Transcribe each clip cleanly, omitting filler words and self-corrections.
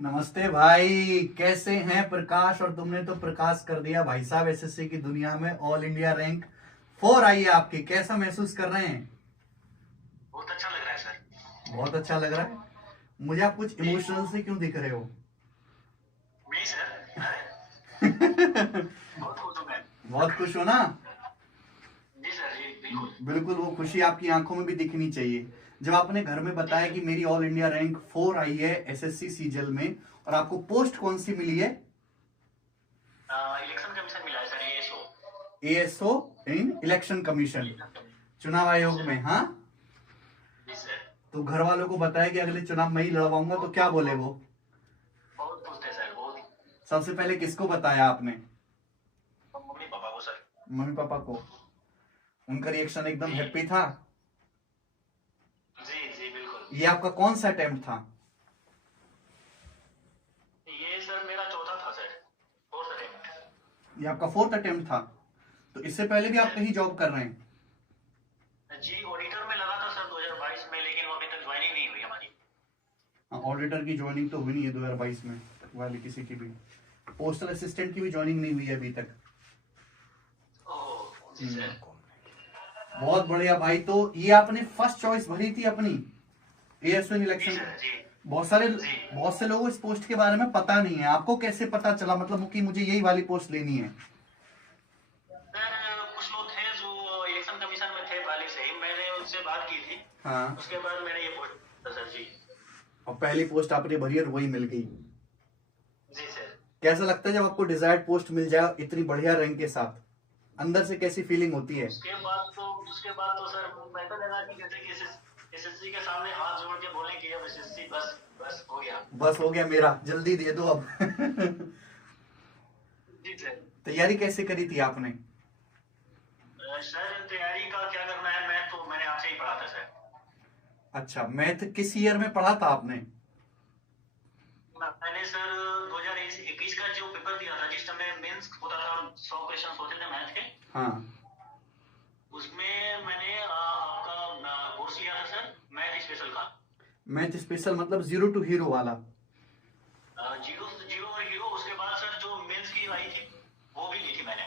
नमस्ते भाई, कैसे हैं प्रकाश? और तुमने तो प्रकाश कर दिया भाई साहब। एसएससी की दुनिया में ऑल इंडिया रैंक 4 आई है आपकी। कैसा महसूस कर रहे हैं? बहुत अच्छा लग रहा है सर। बहुत अच्छा लग रहा है। मुझे आप कुछ जी। इमोशनल से क्यों दिख रहे हो? नहीं सर। अरे बहुत खुश हूँ मैं। बहुत खुश हो ना? जी सर, जी बिल्कुल। बिल्कुल, वो खुशी आपकी आंखों में भी दिखनी चाहिए। जब आपने घर में जी बताया सर। कि मेरी ऑल इंडिया रैंक 4 आई है एसएससी सीजल में, और आपको पोस्ट कौन सी मिली है? इलेक्शन कमीशन मिला है सर, एएसओ। एएसओ इन इलेक्शन कमीशन, इलेक्शन कमीशन। चुनाव जी आयोग सर। में। हाँ, जी सर। तो घर वालों को बताया कि अगले चुनाव में ही लड़वाऊंगा, तो बहुत क्या बहुत बोले बहुत वो? बहुत खुश थे सर, बहुत। सबसे पहले किसको बताया आपने? मम्मी पापा को सर। मम्मी पापा को। उनका रिएक्शन एकदम जी हैप्पी था? जी जी बिल्कुल। ये आपका कौन सा अटेम्प्ट था? ये सर मेरा चौथा था सर, फोर्थ अटेम्प्ट। ये आपका फोर्थ अटेम्प्ट था? तो इससे पहले भी जी आप सर। कहीं जॉब कर रहे हैं? जी ऑडिटर में लगा था सर 2022 में, लेकिन वो अभी तक ज्वाइनिंग नहीं हुई हमारी। ऑडिटर की ज्वाइनिंग तो हुई नहीं है 2022 में वाली किसी की भी। पोस्टल असिस्टेंट की भी ज्वाइनिंग नहीं हुई है अभी तक। ओह जी हम्म, सर। बहुत बढ़िया भाई। तो ये आपने फर्स्ट चॉइस भरी थी अपनी एएसओ जी इलेक्शन? सर। जी जी। बहुत से लोगों को इस पोस्ट के बारे में पता नहीं है। आपको कैसे पता चला, मतलब कि मुझे यही वाली पोस्ट लेनी है? सर कुछ लोग थे जो इलेक्शन कमीशन में थे पहले से ही, मैंने उनसे बात की थी। हाँ। उसके बाद मैंने ये पोस्ट सर। जी और पहली पोस्ट आपने भरी और वही मिल गई। जी सर। कैसा लगता है जब आपको डिजायर्ड पोस्ट मिल जाए इतनी बढ़िया रैंक के साथ? अंदर से कैसी फीलिंग होती है? उसके बाद तो सर ऐसा लगा कि जैसे कि एसएससी के सामने हाथ जोड़ के बोले कि अब एसएससी बस बस हो गया। बस हो गया मेरा, जल्दी दे दो अब। जी सर। तैयारी कैसे करी थी आपने? सर तैयारी का क्या करना है, मैं तो मैंने आपसे ही पढ़ा था सर। अच्छा, मैथ किस ईयर में पढ़ा था आपने? मैंने सर 2021 का जो पेपर दिया था, जिस समय मेंस होता था, 100 क्वेश्चन होते थे मैथ के, हाँ। उसमें मैंने आपका कोर्स लिया था सर, मैथ स्पेशल का। मैथ स्पेशल मतलब जीरो टू हीरो वाला? जीरो जीरो और हीरो। उसके बाद सर जो मेंस की आई थी वो भी ली थी मैंने।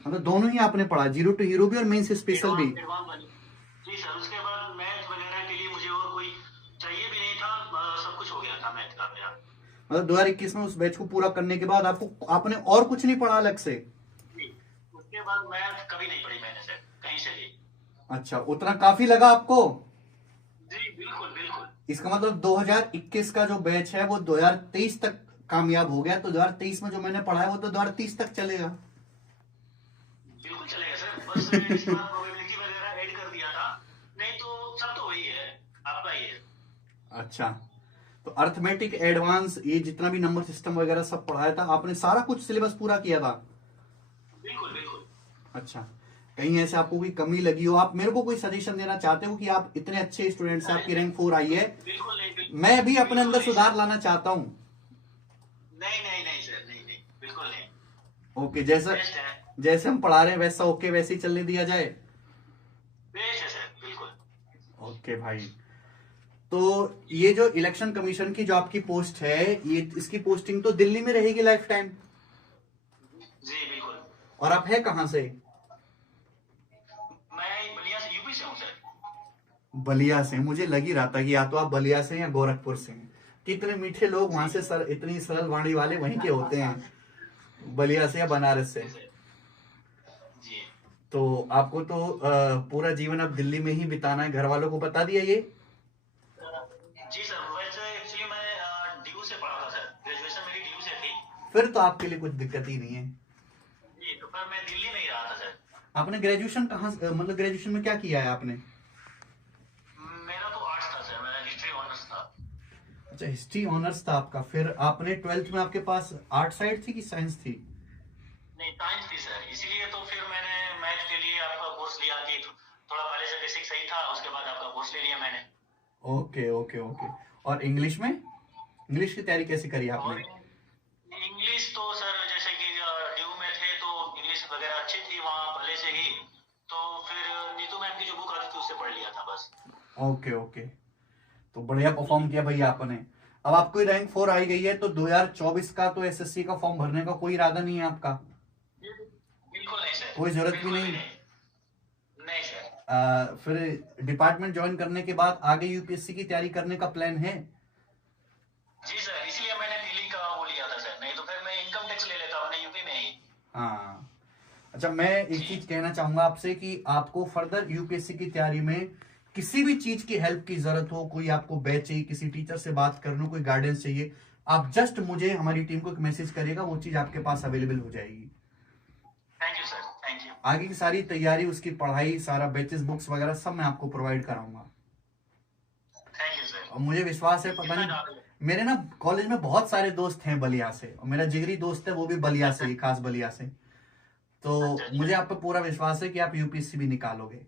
मतलब दोनों ही आपने पढ़ा, जीरो टू हीरो भी और मेंस स्पेशल भी? एडवांस वाली। जी सर। उसके बाद मैथ वगैरह के लिए मुझे और कोई चाहिए भी नहीं था, सब कुछ हो गया था मैथ का मेरा। मतलब 2021 में उस बैच को पूरा करने के बाद आपको आपने और कुछ नहीं पढ़ा अलग से? जी। उसके बाद मैथ कभी नहीं पढ़ी मैंने सर, कहीं से भी। अच्छा, उतना काफी लगा आपको? जी बिल्कुल बिल्कुल। इसका मतलब 2021 का जो बैच है वो 2023 तक कामयाब हो गया, तो 2023 में जो मैंने पढ़ा है वो तो 2030 तक चलेगा। बिल्कुल चलेगा सर, बस इस बार प्रोबेबिलिटी वगैरह ऐड कर दिया था, नहीं तो सब तो वही है, आपका ही है। अच्छा, तो अर्थमेटिक एडवांस ये जितना भी नंबर सिस्टम वगैरह सब पढ़ाया था आपने, सारा कुछ सिलेबस पूरा किया था? बिल्कुल बिल्कुल। अच्छा, कहीं ऐसे आपको कोई कमी लगी हो, आप मेरे को कोई सजेशन देना चाहते हो कि आप इतने अच्छे स्टूडेंट से, अरे आपकी रैंक 4 आई है, बिल्कुल नहीं, मैं भी अपने बिल्कुल अंदर नहीं सुधार सर। लाना चाहता हूँ? नहीं नहीं नहीं सर, नहीं नहीं बिल्कुल नहीं। ओके, जैसा बेस्ट है। जैसे हम पढ़ा रहे हैं वैसा ओके वैसे ही चलने दिया जाए? बेस्ट है सर, बिल्कुल। ओके भाई। तो ये जो इलेक्शन कमीशन की जो आपकी पोस्ट है, ये इसकी पोस्टिंग तो दिल्ली में रहेगी लाइफ टाइम? जी बिल्कुल। और आप है कहाँ से? मैं बलिया से, यूपी से हूँ सर। बलिया से? मुझे लग ही रहा था कि या तो आप बलिया से हैं या गोरखपुर से हैं। कितने मीठे लोग वहां जी से, सर इतनी सरल वाणी वाले वहीं के होते हैं, बलिया से या बनारस से। जी सर। जी तो आपको तो पूरा जीवन अब दिल्ली में ही बिताना है, घर वालों को बता दिया ये? जी सर। वैसे एक्चुअली मैं डीयू से पढ़ा था सर, ग्रेजुएशन मेरी डीयू से थी। फिर तो आपके लिए कुछ दिक्कत ही नहीं है। जी तो पर मैं दिल्ली में ही रहा था सर। आपने ग्रेजुएशन कहाँ मतलब ग्रेजुएशन में क्या किया है आपने? मेरा तो आर्ट्स था सर, मेरा हिस्ट्री ऑनर्स था। अच्छा, हिस्ट्री ऑनर्स था आपका। फिर आपने ट्वेल्थ में आपके पास आर्ट साइड थी कि साइंस थी? नहीं साइंस थी सर, इसीलिए तो फिर मैंने मैथ के लिए आपका कोर्स लिया कि थोड़ा पहले से बेसिक सही था, उसके बाद आपका कोर्स ले लिया मैंने। Okay okay okay. और इंग्लिश में, इंग्लिश की तैयारी कैसे करी आपने? और इंग्लिश तो सर जैसे कि ड्यू में थे तो इंग्लिश वगैरह अच्छी थी वहाँ पहले से ही, तो फिर नीतू मैम की जो बुक आती थी उससे पढ़ लिया था बस। Okay okay. तो बढ़िया परफॉर्म किया भैया आपने। अब आपको रैंक 4 आई गई है, तो 2024 का तो एसएससी का फॉर्म भरने का कोई इरादा नहीं है आपका? बिल्कुल नहीं सर, कोई जरूरत भी बिल्कुल नहीं? नहीं सर। फिर डिपार्टमेंट ज्वाइन करने के बाद आगे यूपीएससी की तैयारी करने का प्लान है? जी सर, इसीलिए मैंने दिल्ली का वो लिया था सर, नहीं तो फिर मैं इनकम टैक्स ले लेता अपने यूपी में ही। हाँ। अच्छा, मैं एक चीज कहना चाहूंगा आपसे कि आपको फर्दर यूपीएससी की तैयारी में किसी भी चीज की हेल्प की जरूरत हो, कोई आपको बैच चाहिए, किसी टीचर से बात करना, कोई गाइडेंस चाहिए, आप जस्ट मुझे, हमारी टीम को एक मैसेज करिएगा, वो चीज आपके पास अवेलेबल हो जाएगी। Thank you sir, thank you. आगे की सारी तैयारी, उसकी पढ़ाई, सारा बैचेस, बुक्स वगैरह सब मैं आपको प्रोवाइड कराऊंगा। Thank you sir. और मुझे विश्वास है, पता कितना नहीं, डालोगे? मेरे ना कॉलेज में बहुत सारे दोस्त हैं बलिया से, और मेरा जिगरी दोस्त है वो भी बलिया से ही, खास बलिया से। तो अच्छा, अच्छा। मुझे आप पे पूरा विश्वास है कि आप यूपीएससी भी निकालोगे।